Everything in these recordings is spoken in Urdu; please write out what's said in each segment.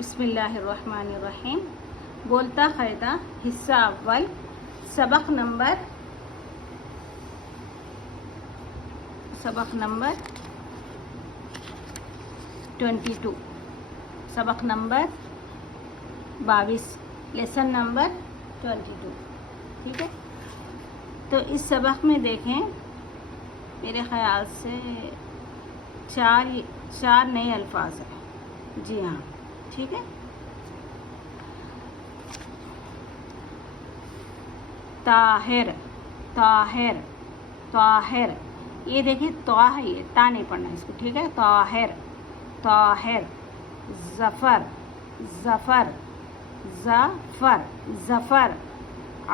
بسم اللہ الرحمن الرحیم. بولتا قاعدہ حصہ اول سبق نمبر 22 سبق نمبر 22 لیسن نمبر 22. ٹھیک ہے، تو اس سبق میں دیکھیں میرے خیال سے چار نئے الفاظ ہیں. جی ہاں، ٹھیک ہے. طاہر طاہر طاہر، یہ دیکھیں تو ہے، یہ تا نہیں پڑھنا اس کو. ٹھیک ہے، طاہر طاہر. ظفر ظفر ظفر ظفر.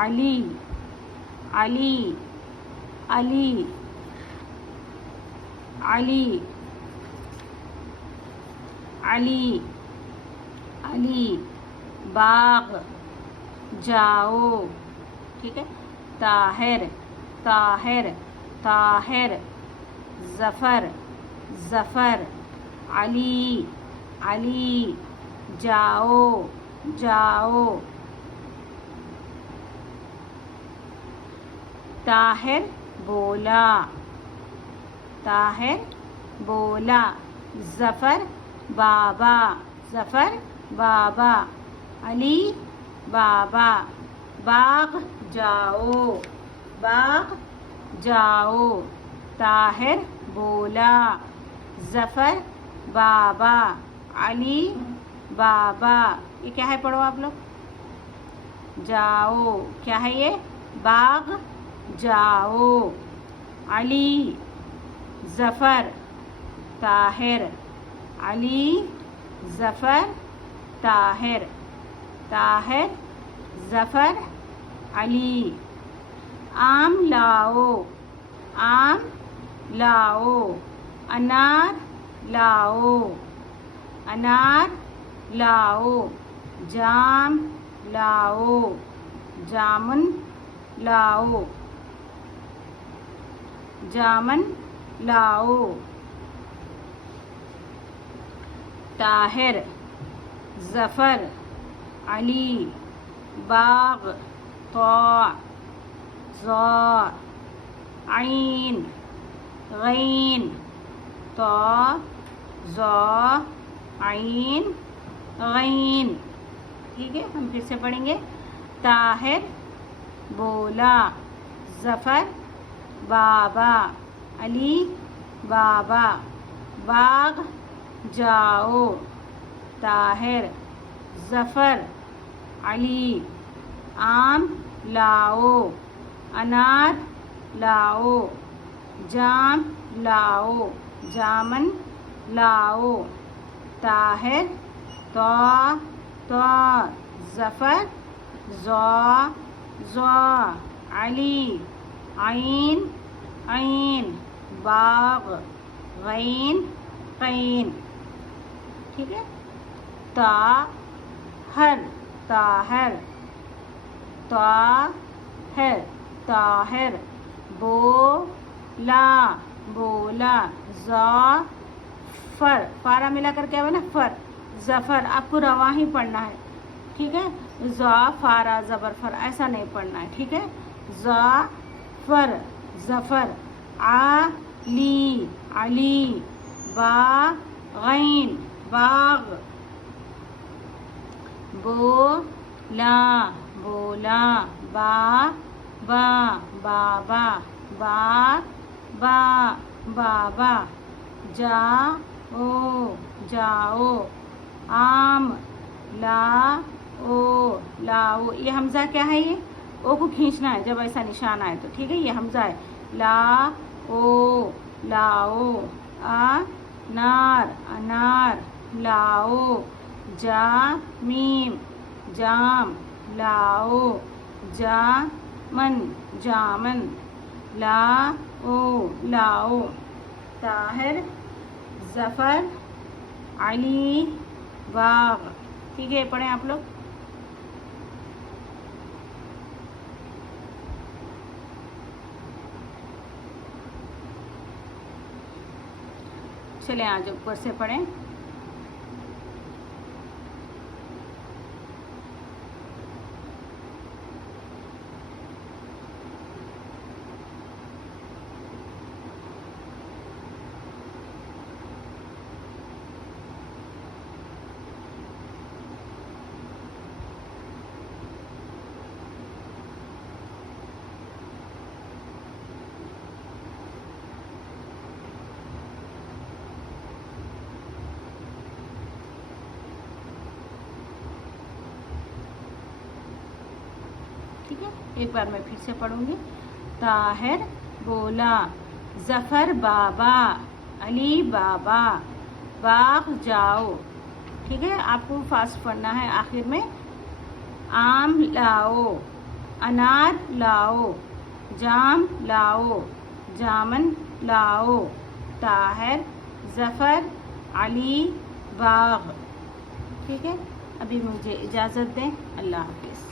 علی علی علی علی علی علی. باغ جاؤ. ٹھیک ہے، طاہر طاہر طاہر. ظفر ظفر. علی علی. جاؤ جاؤ. طاہر بولا طاہر بولا. ظفر بابا ظفر بابا. علی بابا. باغ جاؤ باغ جاؤ. طاہر بولا، ظفر بابا، علی بابا. یہ کیا ہے؟ پڑھو آپ لوگ. جاؤ کیا ہے یہ؟ باغ جاؤ. علی ظفر طاہر. علی ظفر طاہر. طاہر ظفر علی. آم لاؤ آم لاؤ. انار لاؤ انار لاؤ. جام لاؤ جامن لاؤ جامن لاؤ. طاہر ظفر علی. باغ طاء ظاء عین غین. طاء ظاء عین غین. ٹھیک ہے، ہم پھر سے پڑھیں گے. طاہر بولا، ظفر بابا، علی بابا. باغ جاؤ. طاہر ظفر علی. آم لاؤ انار لاؤ. جام لاؤ جامن لاؤ. طاہر طاء. ظفر ظاء. علی عین عین. باغ غین قین. ٹھیک ہے. طاہر طاہر طاہر طاہر. بولا بولا. ظفر فارا ملا کر کیا بنا؟ فر. ظفر آپ کو رواں ہی پڑھنا ہے. ٹھیک ہے، فارا زبر فر ایسا نہیں پڑھنا ہے. ٹھیک ہے. ظفر ظفر. علی علی. باغین باغ. بولا بولا. بابا بابا. بابا بابا. جاؤ جاؤ. آم لاؤ لاؤ. یہ حمزہ کیا ہے؟ یہ او کو کھینچنا ہے جب ایسا نشان آئے تو. ٹھیک ہے، یہ حمزہ ہے. لاؤ لاؤ. انار انار لاؤ. جامیم جام لاؤ. جامن جامن لاؤ لاؤ. طاہر ظفر علی باغ. ٹھیک ہے، پڑھیں آپ لوگ. چلیں آج اوپر سے پڑھیں. ٹھیک ہے، ایک بار میں پھر سے پڑھوں گی. طاہر بولا ظفر بابا، علی بابا، باغ جاؤ. ٹھیک ہے، آپ کو فاسٹ پڑھنا ہے. آخر میں آم لاؤ، انار لاؤ، جام لاؤ، جامن لاؤ. طاہر، ظفر، علی، باغ. ٹھیک ہے، ابھی مجھے اجازت دیں. اللہ حافظ.